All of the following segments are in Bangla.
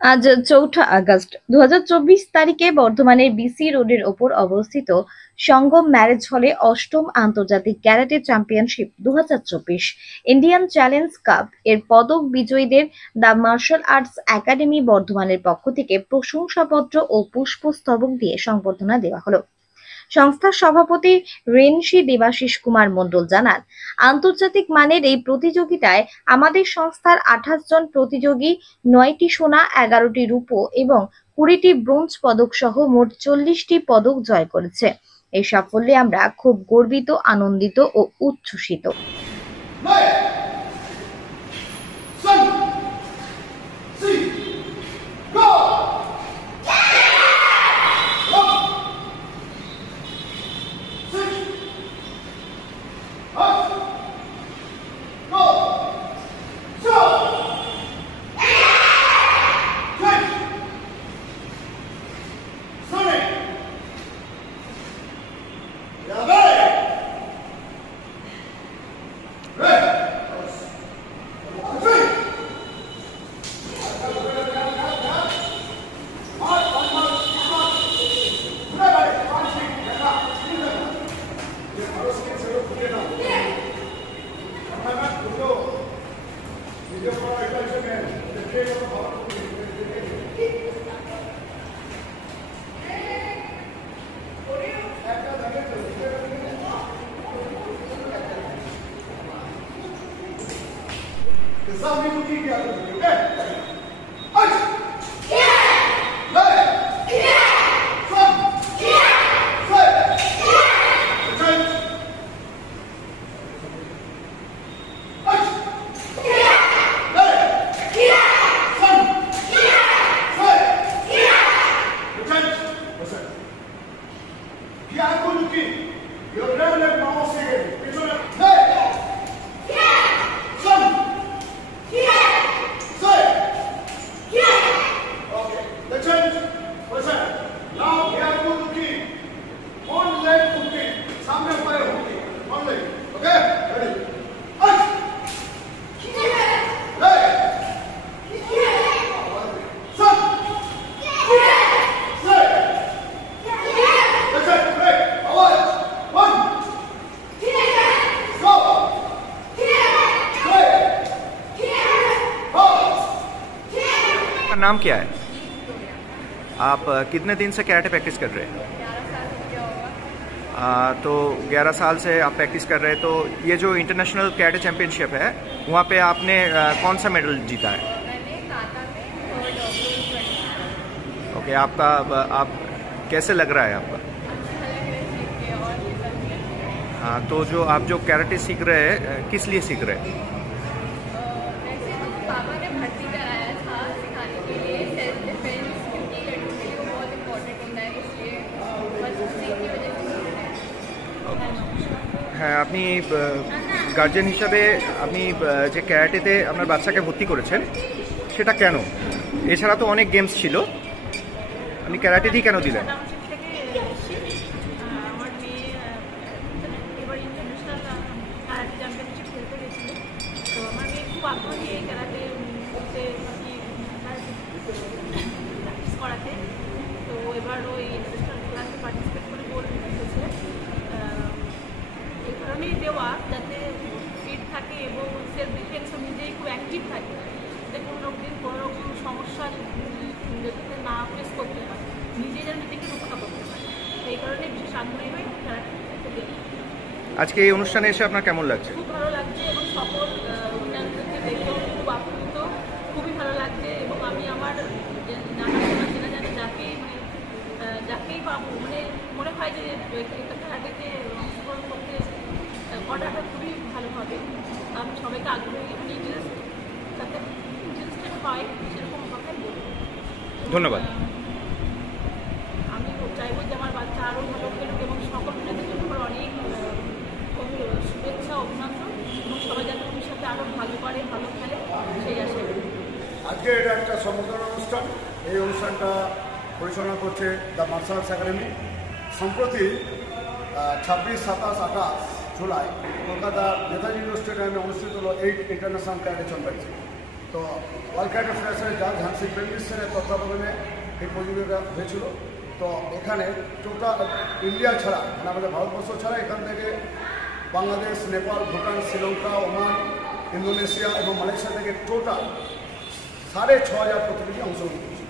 আজ ৪ঠা আগস্ট ২০২৪ তারিখে বর্ধমানের বিসি রোডের ওপর অবস্থিত সঙ্গম ম্যারেজ হলে অষ্টম আন্তর্জাতিক karate championship ২০২৪ Indian challenge cup এর পদক বিজয়ীদের দ্য মার্শাল আর্টস একাডেমি বর্ধমানের পক্ষ থেকে প্রশংসাপত্র ও পুষ্পস্তবক দিয়ে সংবর্ধনা দেওয়া হলো। সংস্থার সভাপতি রেনশি দেবাশিস কুমার মণ্ডল জানান, আন্তর্জাতিক মানের এই প্রতিযোগিতায় আমাদের সংস্থার ২৮ জন প্রতিযোগী ৯টি সোনা, ১১টি রূপো এবং ২০টি ব্রোঞ্জ পদক সহ মোট ৪০টি পদক জয় করেছে। এই সাফল্যে আমরা খুব গর্বিত, আনন্দিত ও উচ্ছ্বসিত। Some people keep you out of it, okay? Ice! Yeah! Let it! Yeah! Some! Yeah! Flip! Yeah! Attempt! Ice! Yeah! Let it! Yeah! Some! Yeah! Flip! Yeah! Attempt! What's that? Yeah, I'm going to keep. You're never let my own say it. It's on a play! नाम क्या है? आप कितने दिन से कैराटे प्रैक्टिस कर रहे हैं? 11 साल से आप प्रैक्टिस कर रहे हैं। तो ये जो इंटरनेशनल कैराटे चैंपियनशिप है वहाँ पे आपने कौन सा मेडल जीता है? ओके, आपका आप कैसे लग रहा है आपका? हाँ, तो जो आप जो कैराटे सीख रहे हैं किस लिए सीख रहे हैं? হ্যাঁ, আপনি গার্জেন হিসাবে আপনি যে ক্যারাটেতে আপনার বাচ্চাকে ভর্তি করেছেন সেটা কেন? এছাড়া তো অনেক গেমস ছিল, আপনি ক্যারাটেতেই কেন দিলেন? দেওয়া যাতে ফিট থাকে এবং সেলফ ডিফেন্স নিজেই খুব অ্যাক্টিভ থাকে, যাতে কোনো রকম সমস্যার যাতে না ফেস করতে হয়, নিজে যেন নিজেকে রক্ষা করতে হয়। সেই কারণে বিশেষ আগ্রহী হয়ে ক্যারাটে। আজকে এই অনুষ্ঠানে এসে আপনার কেমন লাগছে? খুব ভালো লাগছে এবং সকল অভিযানকে দেখেও খুব আপ্লুত, খুবই ভালো লাগছে। এবং আমি আমার চেনা জানি যাকেই পাবো মনে হয় যে একটা ক্যারাটেতে অংশগ্রহণ করতে করাটা খুবই ভালো হবে। আমি সবাইকে আগ্রহী যাতে ইন্টারেস্টেড হয় সেরকম কথাই বলবো। ধন্যবাদ। আমি চাইবো যে আমার বাচ্চা আরও ভালো খেলুক এবং সকল মেয়েদের জন্য অনেক শুভেচ্ছা, অভিনন্দন এবং সবাই যাতে ভবিষ্যতে আরও ভালো করে, ভালো খেলে সেই আশা করি। আজকে এটা একটা সম্বোধনা অনুষ্ঠান। এই অনুষ্ঠানটা পরিচালনা করছে দ্য মার্শাল আর্টস একাডেমি। সম্প্রতি 26, 27, 28 জুলাই কলকাতার নেতাজি স্টেডিয়ামে অনুষ্ঠিত হলো 8 ইন্টারন্যাশনাল ক্যারাটে চ্যাম্পিয়নশিপ। তো ওয়ার্ল্ড ক্যারেটে ফেডারেশনের জাজ ঝান্সি প্রেমজিৎসেনের তত্ত্বাবধানে এই প্রতিযোগিতা হয়েছিল। তো এখানে টোটাল ইন্ডিয়া ছাড়া মানে আমাদের ভারতবর্ষ ছাড়া এখান থেকে বাংলাদেশ, নেপাল, ভুটান, শ্রীলঙ্কা, ওমান, ইন্দোনেশিয়া এবং মালয়েশিয়া থেকে টোটাল 6,500 প্রতিযোগী অংশগ্রহণ করেছে।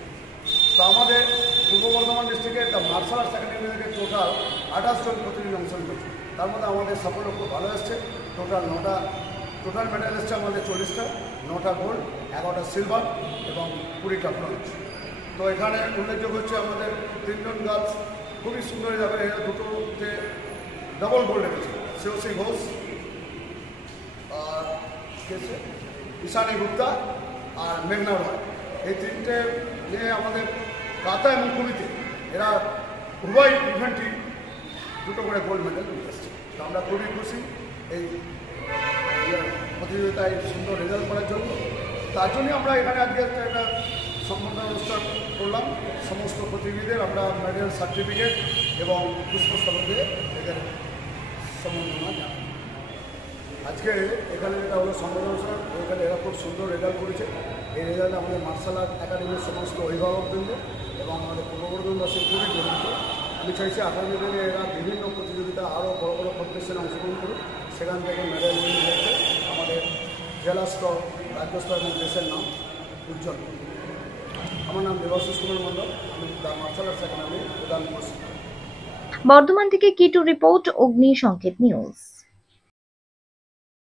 তো আমাদের পূর্ব বর্ধমান ডিস্ট্রিক্টের দ্য মার্শাল আর্টস একাডেমি থেকে টোটাল 28 জন প্রতিযোগী অংশগ্রহণ করেছে। তার মধ্যে আমাদের সাফল্য খুব ভালো এসছে। টোটাল মেডেল এসছে আমাদের 40টা, 9টা গোল্ড, 11টা সিলভার এবং 20টা ব্রোঞ্জ। তো এখানে উল্লেখযোগ্য হচ্ছে আমাদের 3 জন গার্লস খুবই সুন্দর যাবে, এরা দুটোতে ডবল গোল্ড রেখেছে, শ্রেয়সী ঘোষ আর ঈশানী গুপ্তা আর মেঘনা রয়। এই 3টে মেয়ে আমাদের কাতা এবং কুমিতে এরা উভয় ইভেন্টই 2টো করে গোল্ড মেডেল নিয়ে এসছে। তো আমরা খুবই খুশি এই প্রতিযোগিতায় সুন্দর রেজাল্ট করার জন্য। তার জন্যই আমরা এখানে আজকে একটা সম্বর্ধনা অনুষ্ঠান করলাম। সমস্ত প্রতিযোগীদের আমরা মেডেল, সার্টিফিকেট এবং পুষ্পস্তবক দিয়ে এখানে সম্বর্ধনা জানাই। আজকে এখানে যেটা হলো সম্বর্ধনা অনুষ্ঠান, এখানে এরা খুব সুন্দর রেজাল্ট করেছে। এই রেজাল্টে আমাদের মার্শাল আর্ট একাডেমির সমস্ত অভিভাবকবৃন্দ এবং আমাদের পূর্ব বর্ধমানবাসী খুবই গর্বিত। আমি চাইছি আগামী দিনে এরা বিভিন্ন প্রতিযোগিতা আরও বড় বড় কম্পিটিশনে অংশগ্রহণ করুক, সেখান থেকে মেডেল উইন হয়েছে আমাদের জেলা স্তর, রাজ্য স্তর এবং দেশের নাম উজ্জ্বল করুক। আমার নাম দেবাশিস কুমার মণ্ডল, আমি দ্য মার্শাল আর্টস একাডেমির প্রধান প্রশিক্ষক। বর্ধমান থেকে কিটু রিপোর্ট, অগ্নি সংকেত নিউজ।